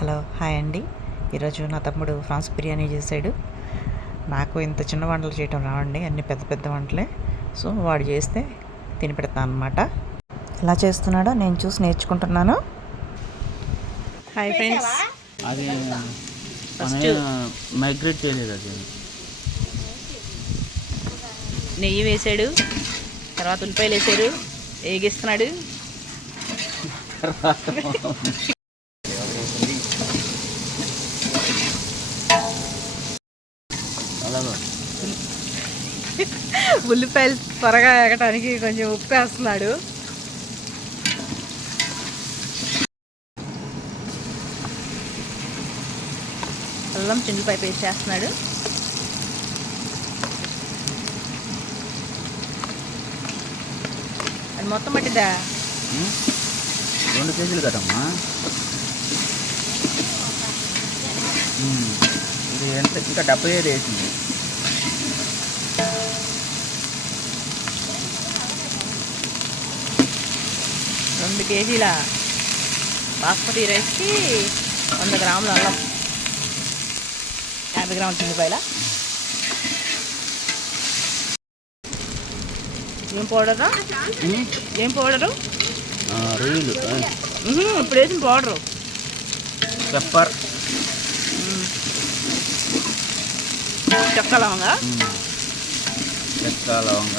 Hello hi అండి. ఈరోజు నా తమ్ముడు ఫ్రాన్స్ బిర్యానీ చేశాడు. నాకు ఇంత చిన్న వంటలు చేయటం రావండి అన్ని పెద్ద పెద్ద వంటలే. సో వాడు చేస్తే తిని పెడతాను అనమాట ఎలా చేస్తున్నాడో నేను చూసి నేర్చుకుంటున్నాను. హాయ్ ఫ్రెండ్స్ అది మైగ్రేట్ చేయలేదు అది. నెయ్యి వేసాడు తర్వాత ఉల్లిపాయలు వేసాడు వేగిస్తున్నాడు ఉల్లిపాయలు త్వరగా ఎగటానికి కొంచెం ఉప్పు వేస్తున్నాడు. అల్లం చిండిపాయ పేస్ట్ చేస్తున్నాడు అది మొత్తం పట్టిదా రెండు కేజీలు కదమ్మా ఇది ఎంత? ఇంకా డెబ్బై ఐదు వేసింది. రెండు కేజీల బాస్మతి రైస్కి వంద గ్రాముల అల్లం. యాభై గ్రాముల చిండిపాయల ఏం పౌడరా? ఏం పౌడరు? రొయ్యలు ఇప్పుడు వేసిన పౌడరు. పెప్పర్. చెక్క లవంగా. చెక్క లవంగ.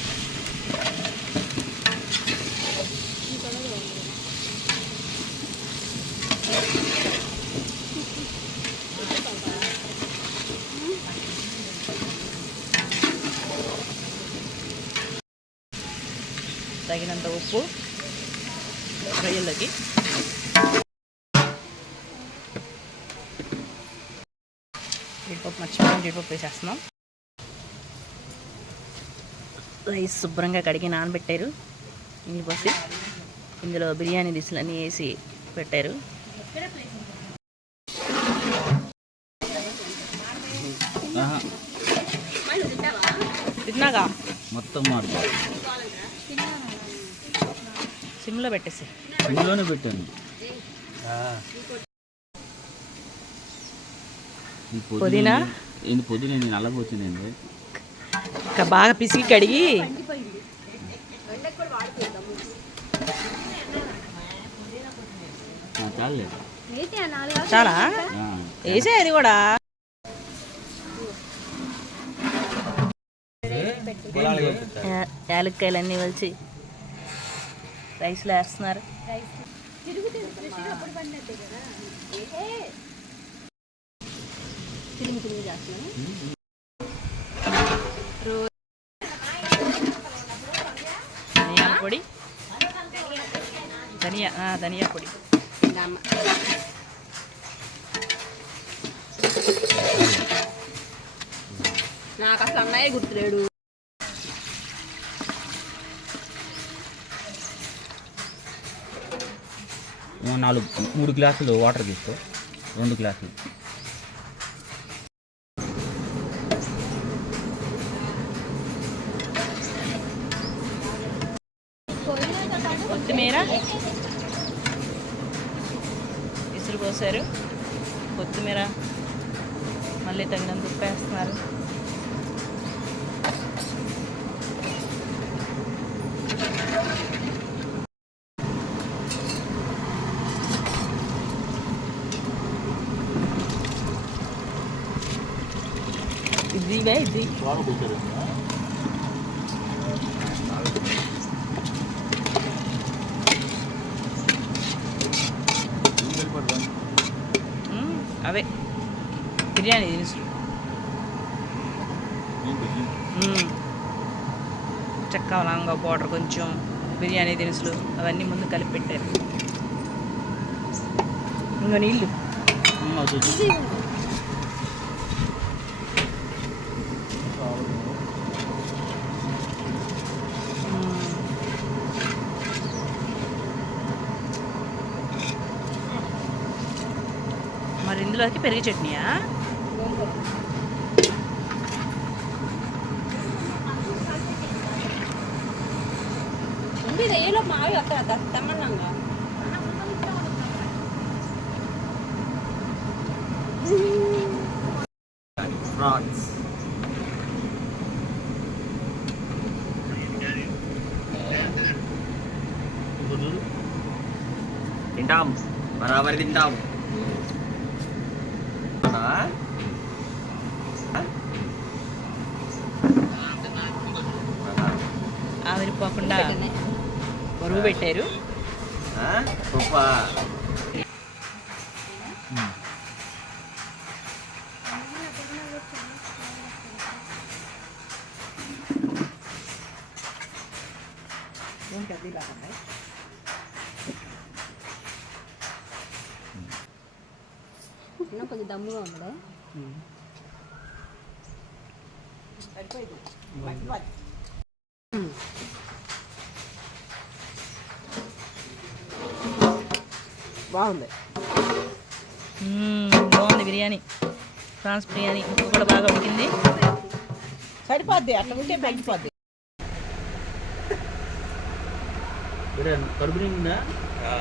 తగినంత ఉప్పు రొయ్యలకి. జీడిపప్పు మర్చిపోయాం జీడిపప్పు వేసేస్తున్నాం. రైస్ శుభ్రంగా కడిగి నానబెట్టారు. నీళ్ళు పోసి ఇందులో బిర్యానీ దిసులన్నీ వేసి పెట్టారు. తిన్నాగా? మొత్తం మారుతుంది సిమ్లో పెట్టేసి ఇందులోనే పెట్టాను ఈ పుదీనా? ఏంది పుదీనా నేను నల్లబోతుందండి ఇంకా బాగా పిసికి కడిగి చాలే చాలా? ఆ, వేసే అది కూడా. యా- యాలక్కాయలు అన్నీ వలిచి రైస్లో వేస్తున్నారు. ధనియాల పొడి. ధనియా ఆ, ధనియా పొడి. నాకు అసలు అన్నయ్య గుర్తులేడు. నాలుగు మూడు గ్లాసులు వాటర్ తీసుకో. రెండు గ్లాసులు. కొత్తిమీర. ఇసురు పోసారు కొత్తిమీర. మళ్ళీ తగినంత ఉప్పు వేస్తున్నారు ఇది. ఇది అవే. బిర్యానీ దినుసులు. చెక్క లవంగా పౌడర్ కొంచెం బిర్యానీ దినుసులు అవన్నీ ముందు కలిపి పెట్టారు. ఇంకో నీళ్ళు. మరి ఇందులోకి పెరిగి చట్నీయా ఉంది ఏలో మావి అక్కడ తెమ్మన్నాగా ఫ్రాన్స్ ఇప్పుడు చూడు తింటాం బరాబరి తింటాం అవునా? అవునా? ఆవిరిపోకుండా బరువు పెట్టారు ఆ? గొప్ప ఇంకా కొంచెం దమ్ముగా ఉందా బాగుంది. బాగుంది బిర్యానీ. ప్రాన్స్ బిర్యానీ కూడా బాగా ఉడికింది. సరిపోద్ది అట్లా ఉంటే తగ్గిపోద్ది కడుపు నిండిందా ఆ.